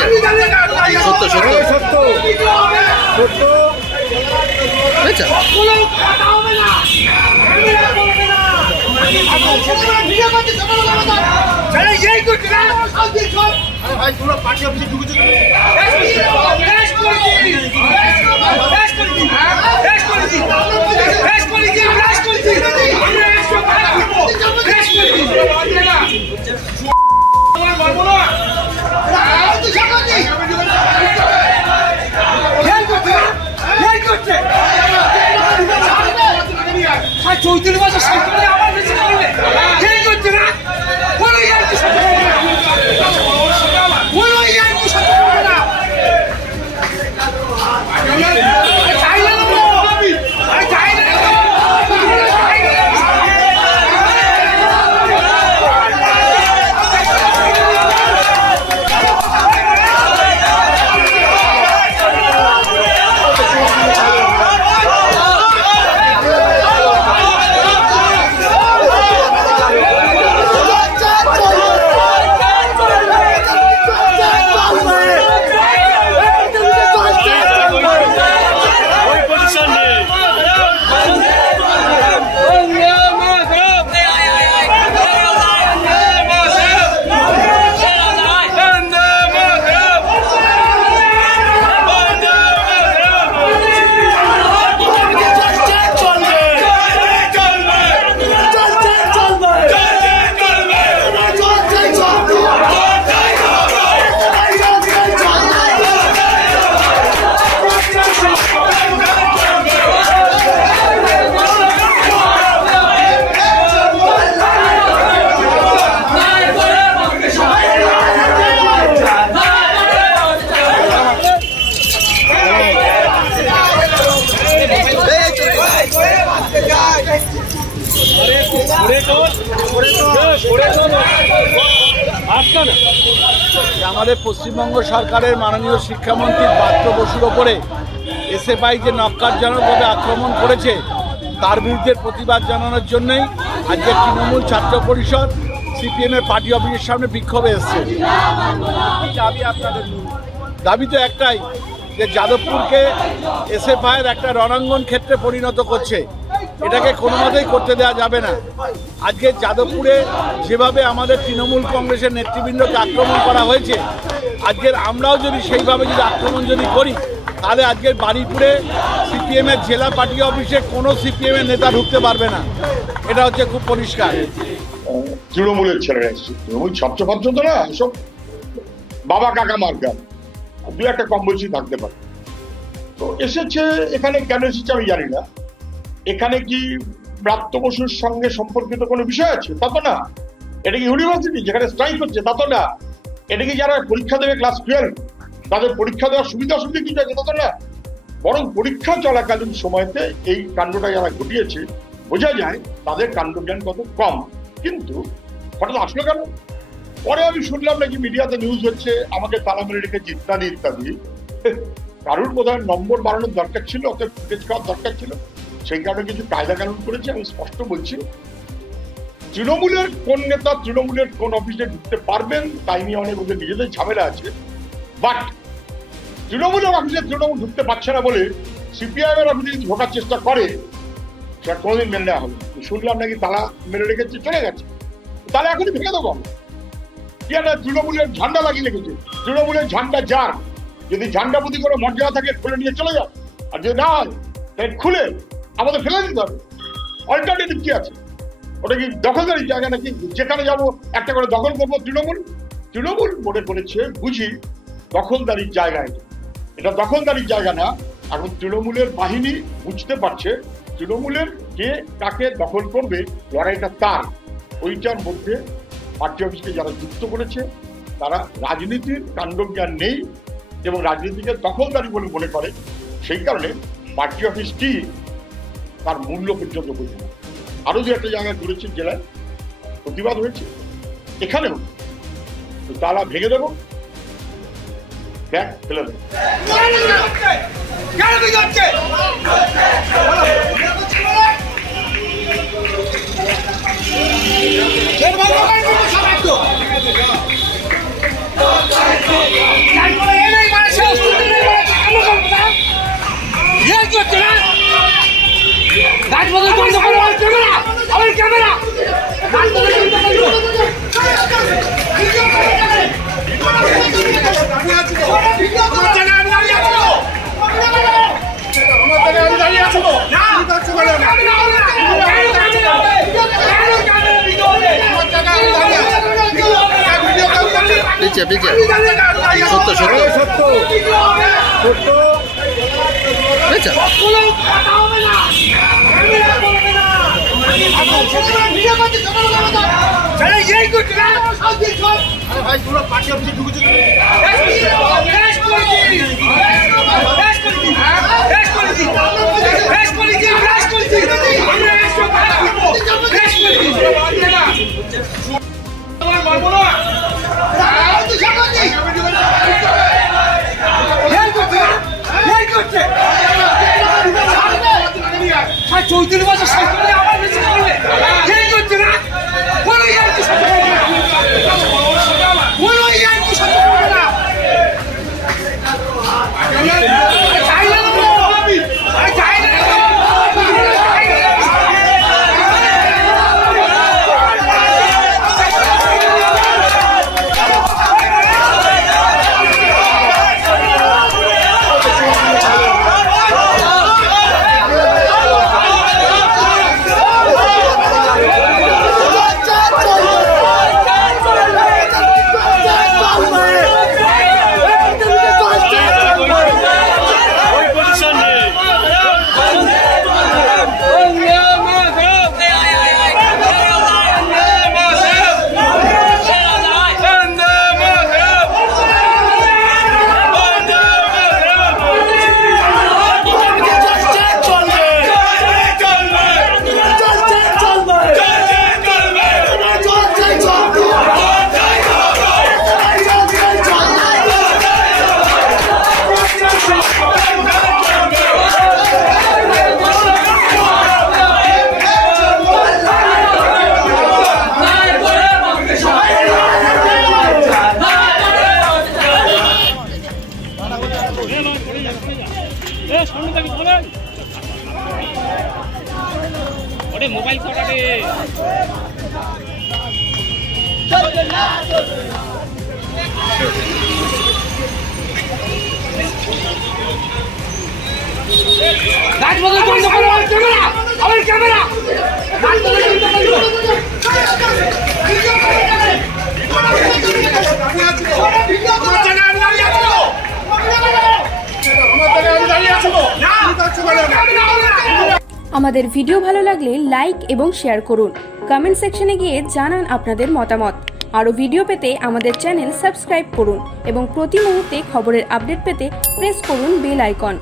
হয়েছে? সত্য সত্য সত্য সত্য হয়েছে। ভাই তোমরা পার্টি অফিসে ঢুকেছো চৌধুরী বছর সরকারে আমার বেশি করবে করছে না আমাদের পশ্চিমবঙ্গ সরকারের মাননীয় শিক্ষামন্ত্রী পার্থ বসুর ওপরে এসএফআই যে নক্কারজনকভাবে আক্রমণ করেছে তার বিরুদ্ধে প্রতিবাদ জানানোর জন্যই আজকে তৃণমূল ছাত্র পরিষদ সিপিএমের পার্টি অফিসের সামনে বিক্ষোভে এসছে। দাবি তো একটাই যে যাদবপুরকে এসএফআইয়ের একটা রণাঙ্গন ক্ষেত্রে পরিণত করছে, এটাকে কোনো মতেই করতে দেওয়া যাবে না। আজকে যাদবপুরে যেভাবে আমাদের তৃণমূল কংগ্রেসের নেতৃবৃন্দকে আক্রমণ করা হয়েছে, আজকের আমরাও যদি সেইভাবে যদি আক্রমণ যদি করি তাহলে আজকের বারুইপুরে সিপিএমের জেলা পার্টি অফিসে কোনো সিপিএমের নেতা ঢুকতে পারবে না, এটা হচ্ছে খুব পরিষ্কার। তৃণমূলের ছেলেরা এসেছে, তৃণমূল ছাত্রপাত্র তো না, সব বাবা কাকা মার্কা, দু একটা কম বয়সী থাকতে পারে। তো এসেছে, এখানে কেন এসেছে আমি জানি না। এখানে কি প্রাপ্ত বসুর সঙ্গে সম্পর্কিত কোনো বিষয় আছে? তা তো না। এটা কি ইউনিভার্সিটি যেখানে স্ট্রাইক হচ্ছে? তা তো না। এটা কি যারা পরীক্ষা দেবে ক্লাস 12 তাদের পরীক্ষা দেওয়ার সুবিধা অসুবিধা কিছু আছে? তা তো না। বরং পরীক্ষা চলাকালীন সময়তে এই কাণ্ডটা যারা ঘটিয়েছে বোঝা যায় তাদের কাণ্ডজ্ঞান কত কম। কিন্তু হঠাৎ আসলো কেন? পরে আমি শুনলাম নাকি মিডিয়াতে নিউজ হচ্ছে আমাকে তালা মেরে রেখেছে ইত্যাদি ইত্যাদি। কারুর বোধহয় নম্বর বাড়ানোর দরকার ছিল, অর্থাৎ ফুটেজ খাওয়ার দরকার ছিল, সেই কারণে কিছু কায়দা কানুন করেছে। আমি স্পষ্ট বলছি, তৃণমূলের কোন নেতা তৃণমূলের কোন অফিসে ঢুকতে পারবেন তাই নিয়ে অনেক ওদের নিজেদের ঝামেলা আছে। বাট তৃণমূলের অফিসে তৃণমূল ঢুকতে পারছে না বলে সিপিআইএম এর অফিসে যদি ঢোকার চেষ্টা করে সেটা কোনোদিন মেনে নেওয়া হবে। শুনলাম নাকি তালা মেরে রেখেছে, চলে গেছে, তাহলে এখনই ভেঙে দেবো আমরা। কি একটা তৃণমূলের ঝান্ডা লাগিয়ে রেখেছে, তৃণমূলের ঝান্ডা যার, যদি ঝান্ডা প্রতি কোনো মর্যাদা থাকে খুলে নিয়ে চলে যাও, আর যদি না হয় তাই খুলে আমাদের ফেলে দিতে হবে। অল্টারনেটিভ কি আছে? ওটা কি দখলদারি জায়গা নাকি যেখানে যাবো একটা করে দখল করবো? তৃণমূল মনে করেছে বুঝি দখলদারির জায়গা। এটা দখলদারির জায়গা না। এখন তৃণমূলের বাহিনী বুঝতে পারছে তৃণমূলের কে কাকে দখল করবে, লড়াইটা তার। ওইটার মধ্যে পার্টি অফিসকে যারা যুক্ত করেছে তারা রাজনীতির কাণ্ডজ্ঞান নেই এবং রাজনীতিকে দখলদারি বলে মনে করে। সেই কারণে পার্টি অফিসটি তার মূল্য পর্যন্ত বোঝে না। আরো যে একটা জায়গায় ঘুরেছে, জেলায় প্রতিবাদ হয়েছে, এখানেও তালা ভেঙে দেবো, ব্যাগ ফেলে দেবো। সবাই পিছিয়ে পিছিয়ে সত্য সত্য সত্য সত্য আচ্ছা ভাই পুরো পার্টি অফিসে ঢুকেছে চৌধুরী বছর সরকারে আবার বেশি করবে এই করছে না কোনো ইয়ার্কি সাথে কোনো ইয়ার্কি সাথে না চাই না চাই না মোবাইল ফটোতে গাড়ি বদল করতে পারো ক্যামেরা আমার ক্যামেরা গাড়ি বদল করতে পারো আমাদের ভিডিও ভালো লাগলে লাইক এবং শেয়ার করুন। কমেন্ট সেকশনে গিয়ে জানান আপনাদের মতামত। আরও ভিডিও পেতে আমাদের চ্যানেল সাবস্ক্রাইব করুন এবং প্রতি মুহূর্তে খবরের আপডেট পেতে প্রেস করুন বেল আইকন।